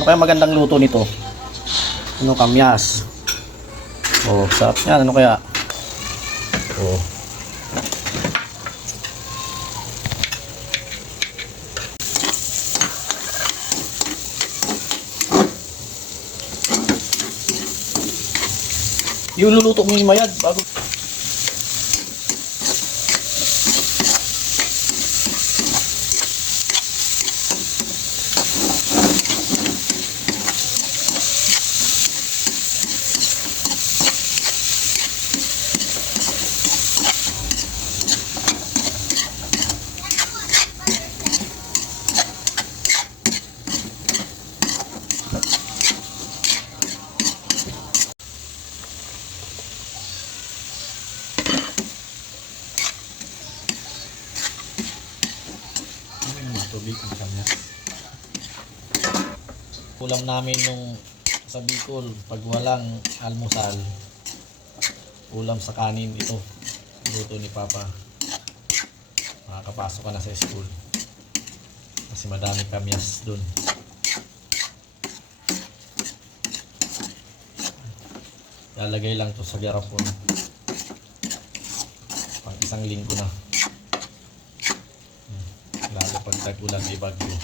Ano kaya magandang luto nito? Ano, kamyas. Oh, sarap yan. Ano kaya? Oh. Yung luluto mo yung mayad bago. Tubig ang kamyas. Ulam namin nung sa Bicol, pag walang almusal, ulam sa kanin ito. Luto ni Papa. Makakapasok ka na sa school. Kasi madami kamyas dun. Lalagay lang to sa garapon. Pang isang linggo na. Lalo pag tag-ulan may bagyo.